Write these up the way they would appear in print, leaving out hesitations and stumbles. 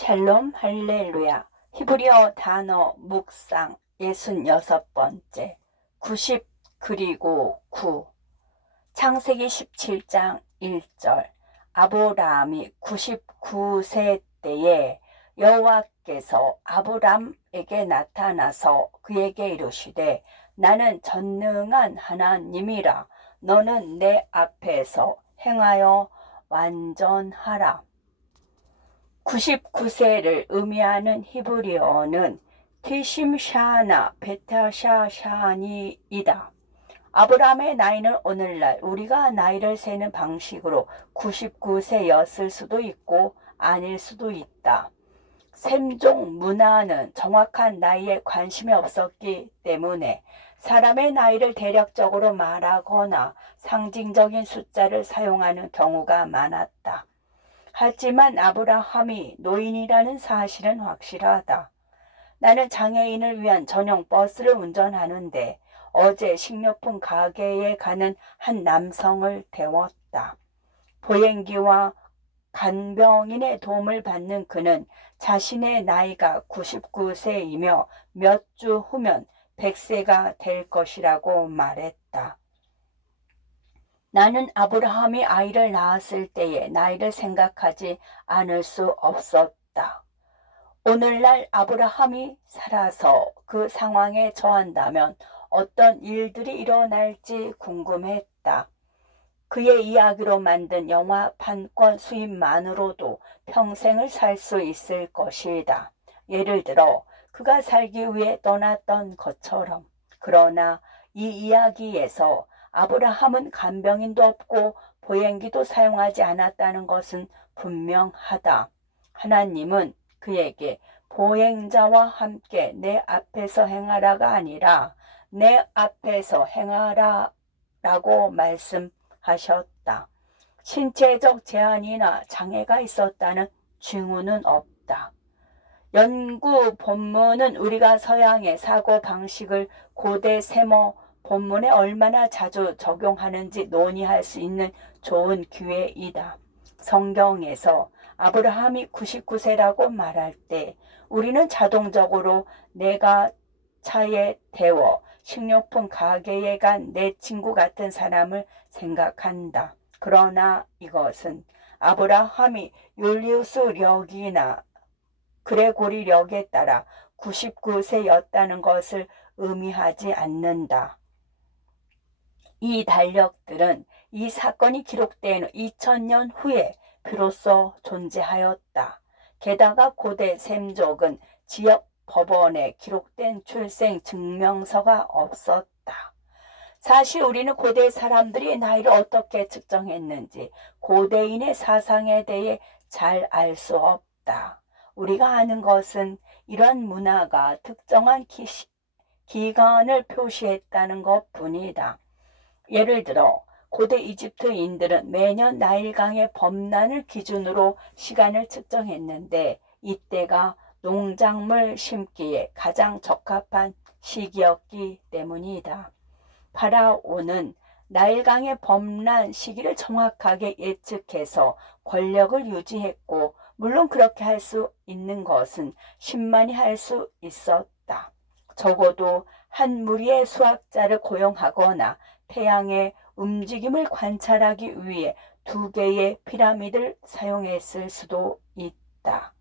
샬롬 할렐루야. 히브리어 단어 묵상 66번째 90 그리고 9. 창세기 17장 1절. 아브라함이 99세 때에 여호와께서 아브람에게 나타나서 그에게 이르시되 나는 전능한 하나님이라. 너는 내 앞에서 행하여 완전하라. 99세를 의미하는 히브리어는 티심샤나 베타샤샤니이다. 아브라함의 나이는 오늘날 우리가 나이를 세는 방식으로 99세였을 수도 있고 아닐 수도 있다. 셈종 문화는 정확한 나이에 관심이 없었기 때문에 사람의 나이를 대략적으로 말하거나 상징적인 숫자를 사용하는 경우가 많았다. 하지만 아브라함이 노인이라는 사실은 확실하다. 나는 장애인을 위한 전용 버스를 운전하는데 어제 식료품 가게에 가는 한 남성을 태웠다. 보행기와 간병인의 도움을 받는 그는 자신의 나이가 99세이며 몇 주 후면 100세가 될 것이라고 말했다. 나는 아브라함이 아이를 낳았을 때의 나이를 생각하지 않을 수 없었다. 오늘날 아브라함이 살아서 그 상황에 처한다면 어떤 일들이 일어날지 궁금했다. 그의 이야기로 만든 영화 판권 수입만으로도 평생을 살 수 있을 것이다. 예를 들어 그가 살기 위해 떠났던 것처럼. 그러나 이 이야기에서 아브라함은 간병인도 없고 보행기도 사용하지 않았다는 것은 분명하다. 하나님은 그에게 보행자와 함께 내 앞에서 행하라가 아니라 내 앞에서 행하라 라고 말씀하셨다. 신체적 제한이나 장애가 있었다는 징후는 없다. 연구 본문은 우리가 서양의 사고 방식을 고대 세모 본문에 얼마나 자주 적용하는지 논의할 수 있는 좋은 기회이다. 성경에서 아브라함이 99세라고 말할 때 우리는 자동적으로 내가 차에 태워 식료품 가게에 간 내 친구 같은 사람을 생각한다. 그러나 이것은 아브라함이 율리우스력이나 그레고리력에 따라 99세였다는 것을 의미하지 않는다. 이 달력들은 이 사건이 기록된 2000년 후에 비로소 존재하였다. 게다가 고대 셈족은 지역 법원에 기록된 출생 증명서가 없었다. 사실 우리는 고대 사람들이 나이를 어떻게 측정했는지 고대인의 사상에 대해 잘 알 수 없다. 우리가 아는 것은 이런 문화가 특정한 기간을 표시했다는 것뿐이다. 예를 들어 고대 이집트인들은 매년 나일강의 범람을 기준으로 시간을 측정했는데 이때가 농작물 심기에 가장 적합한 시기였기 때문이다. 파라오는 나일강의 범람 시기를 정확하게 예측해서 권력을 유지했고 물론 그렇게 할 수 있는 것은 10만이 할 수 있었다. 적어도 한 무리의 수학자를 고용하거나 태양의 움직임을 관찰하기 위해 2개의 피라미드를 사용했을 수도 있다.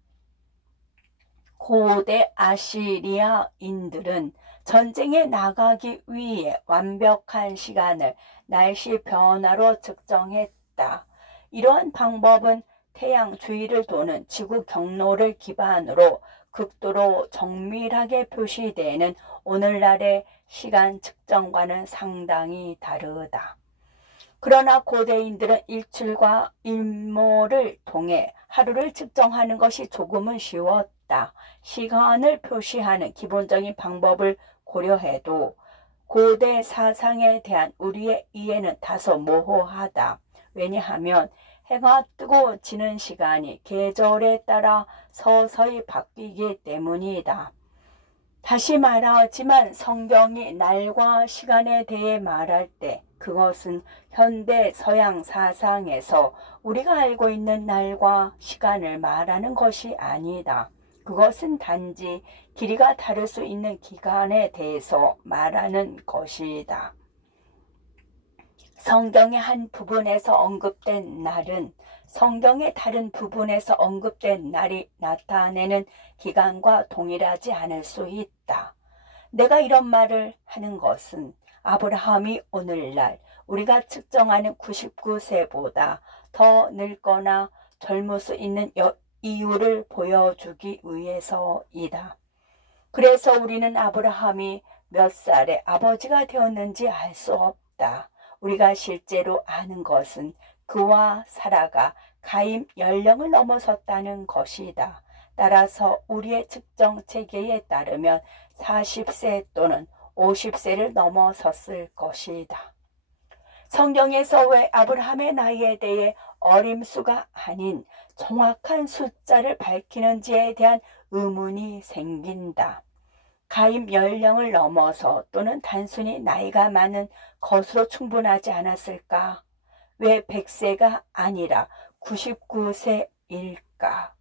고대 아시리아인들은 전쟁에 나가기 위해 완벽한 시간을 날씨 변화로 측정했다. 이러한 방법은 태양 주위를 도는 지구 경로를 기반으로 극도로 정밀하게 표시되는 오늘날의 시간 측정과는 상당히 다르다. 그러나 고대인들은 일출과 일몰을 통해 하루를 측정하는 것이 조금은 쉬웠다. 시간을 표시하는 기본적인 방법을 고려해도 고대 사상에 대한 우리의 이해는 다소 모호하다. 왜냐하면 해가 뜨고 지는 시간이 계절에 따라 서서히 바뀌기 때문이다. 다시 말하지만 성경이 날과 시간에 대해 말할 때 그것은 현대 서양 사상에서 우리가 알고 있는 날과 시간을 말하는 것이 아니다. 그것은 단지 길이가 다를 수 있는 기간에 대해서 말하는 것이다. 성경의 한 부분에서 언급된 날은 성경의 다른 부분에서 언급된 날이 나타내는 기간과 동일하지 않을 수 있다. 내가 이런 말을 하는 것은 아브라함이 오늘날 우리가 측정하는 99세보다 더 늙거나 젊을 수 있는 이유를 보여주기 위해서이다. 그래서 우리는 아브라함이 몇 살에 아버지가 되었는지 알 수 없다. 우리가 실제로 아는 것은 그와 사라가 가임 연령을 넘어섰다는 것이다. 따라서 우리의 측정 체계에 따르면 40세 또는 50세를 넘어섰을 것이다. 성경에서 왜 아브라함의 나이에 대해 어림수가 아닌 정확한 숫자를 밝히는지에 대한 의문이 생긴다. 가입 연령을 넘어서 또는 단순히 나이가 많은 것으로 충분하지 않았을까? 왜 100세가 아니라 99세일까?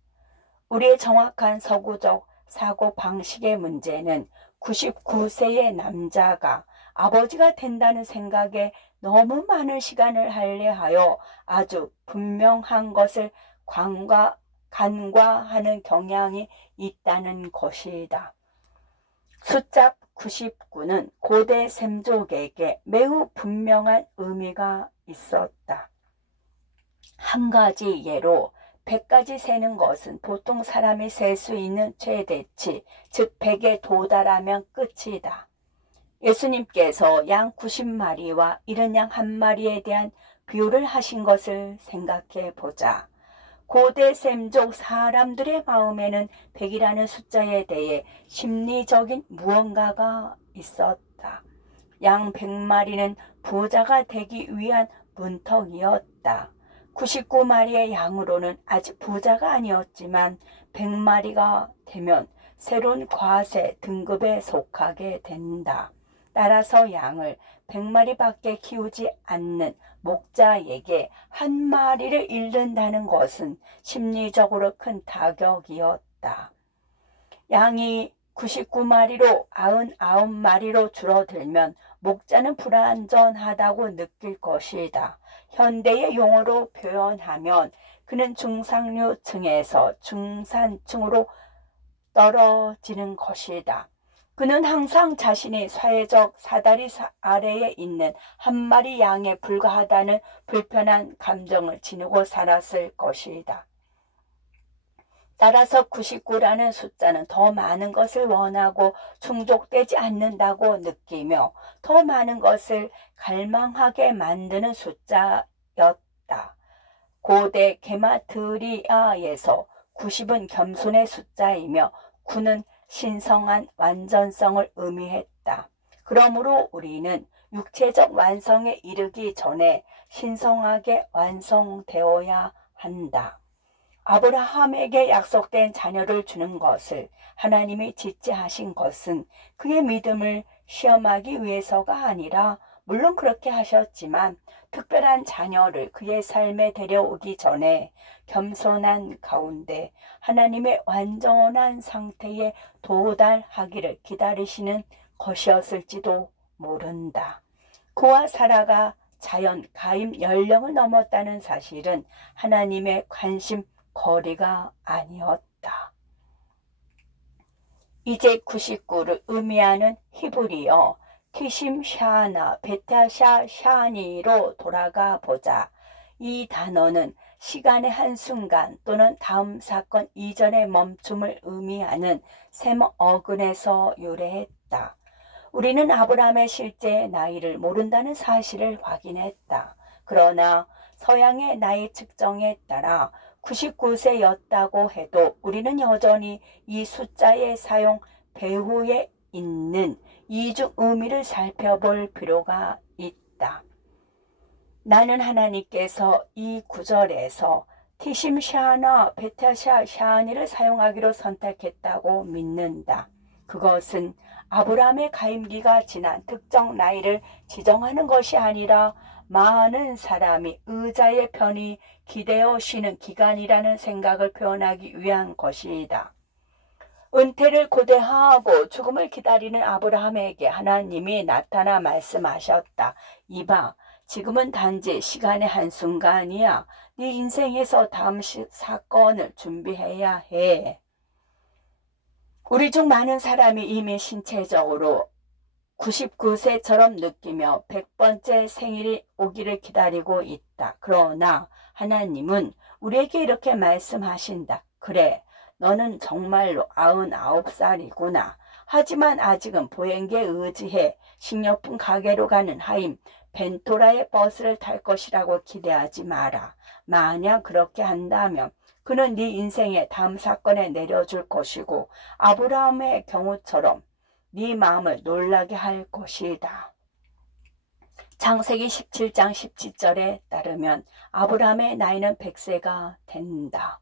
우리의 정확한 서구적 사고 방식의 문제는 99세의 남자가 아버지가 된다는 생각에 너무 많은 시간을 할애하여 아주 분명한 것을 간과하는 경향이 있다는 것이다. 숫자 99는 고대 셈족에게 매우 분명한 의미가 있었다. 한 가지 예로 100까지 세는 것은 보통 사람이 셀 수 있는 최대치, 즉 100에 도달하면 끝이다. 예수님께서 양 90마리와 이른 양 1마리에 대한 비유를 하신 것을 생각해 보자. 고대 셈족 사람들의 마음에는 100이라는 숫자에 대해 심리적인 무언가가 있었다. 양 100마리는 부자가 되기 위한 문턱이었다. 99마리의 양으로는 아직 부자가 아니었지만 100마리가 되면 새로운 과세 등급에 속하게 된다. 따라서 양을 100마리밖에 키우지 않는 목자에게 한 마리를 잃는다는 것은 심리적으로 큰 타격이었다. 양이 99마리로 99마리로 줄어들면 목자는 불안전하다고 느낄 것이다. 현대의 용어로 표현하면 그는 중상류층에서 중산층으로 떨어지는 것이다. 그는 항상 자신이 사회적 사다리 아래에 있는 한 마리 양에 불과하다는 불편한 감정을 지니고 살았을 것이다. 따라서 99라는 숫자는 더 많은 것을 원하고 충족되지 않는다고 느끼며 더 많은 것을 갈망하게 만드는 숫자였다. 고대 게마트리아에서 90은 겸손의 숫자이며 9는 신성한 완전성을 의미했다. 그러므로 우리는 육체적 완성에 이르기 전에 신성하게 완성되어야 한다. 아브라함에게 약속된 자녀를 주는 것을 하나님이 지지하신 것은 그의 믿음을 시험하기 위해서가 아니라 물론 그렇게 하셨지만 특별한 자녀를 그의 삶에 데려오기 전에 겸손한 가운데 하나님의 완전한 상태에 도달하기를 기다리시는 것이었을지도 모른다. 그와 사라가 자연 가임 연령을 넘었다는 사실은 하나님의 관심 거리가 아니었다. 이제 99를 의미하는 히브리어 티심 샤나 베타샤 샤니로 돌아가 보자. 이 단어는 시간의 한순간 또는 다음 사건 이전의 멈춤을 의미하는 셈 어근에서 유래했다. 우리는 아브라함의 실제 나이를 모른다는 사실을 확인했다. 그러나 서양의 나이 측정에 따라 99세였다고 해도 우리는 여전히 이 숫자의 사용 배후에 있는 이중 의미를 살펴볼 필요가 있다. 나는 하나님께서 이 구절에서 티심샤나 베타샤 샤니를 사용하기로 선택했다고 믿는다. 그것은 아브라함의 가임기가 지난 특정 나이를 지정하는 것이 아니라 많은 사람이 의자의 편히 기대어 쉬는 기간이라는 생각을 표현하기 위한 것이다. 은퇴를 고대하고 죽음을 기다리는 아브라함에게 하나님이 나타나 말씀하셨다. 이봐, 지금은 단지 시간의 한순간이야. 네 인생에서 다음 사건을 준비해야 해. 우리 중 많은 사람이 이미 신체적으로 99세처럼 느끼며 100번째 생일이 오기를 기다리고 있다. 그러나 하나님은 우리에게 이렇게 말씀하신다. 그래, 너는 정말로 99살이구나. 하지만 아직은 보행기에 의지해 식료품 가게로 가는 하임 벤토라의 버스를 탈 것이라고 기대하지 마라. 만약 그렇게 한다면 그는 네 인생의 다음 사건에 내려줄 것이고 아브라함의 경우처럼 네 마음을 놀라게 할 것이다. 창세기 17장 17절에 따르면 아브라함의 나이는 100세가 된다.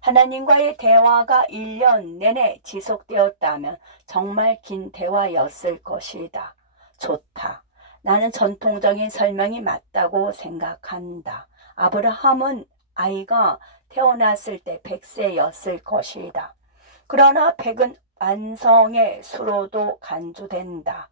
하나님과의 대화가 1년 내내 지속되었다면 정말 긴 대화였을 것이다. 좋다. 나는 전통적인 설명이 맞다고 생각한다. 아브라함은 아이가 태어났을 때 100세였을 것이다. 그러나 100은 완성의 수로도 간주된다.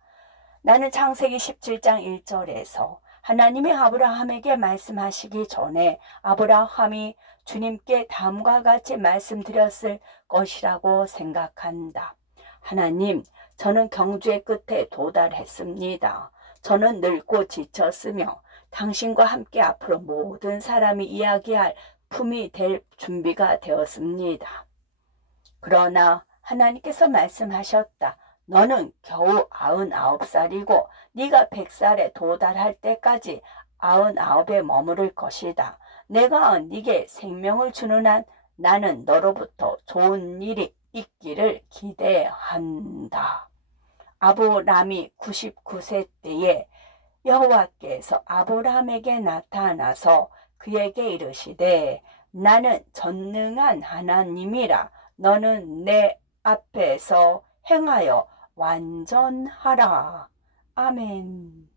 나는 창세기 17장 1절에서 하나님이 아브라함에게 말씀하시기 전에 아브라함이 주님께 다음과 같이 말씀드렸을 것이라고 생각한다. 하나님, 저는 경주의 끝에 도달했습니다. 저는 늙고 지쳤으며 당신과 함께 앞으로 모든 사람이 이야기할 품이 될 준비가 되었습니다. 그러나 하나님께서 말씀하셨다. 너는 겨우 99살이고 네가 100살에 도달할 때까지 99에 머무를 것이다. 내가 네게 생명을 주는 한 나는 너로부터 좋은 일이 있기를 기대한다. 아브람이 99세 때에 여호와께서 아브람에게 나타나서 그에게 이르시되 나는 전능한 하나님이라. 너는 내 앞에서 행하여 완전하라. 아멘.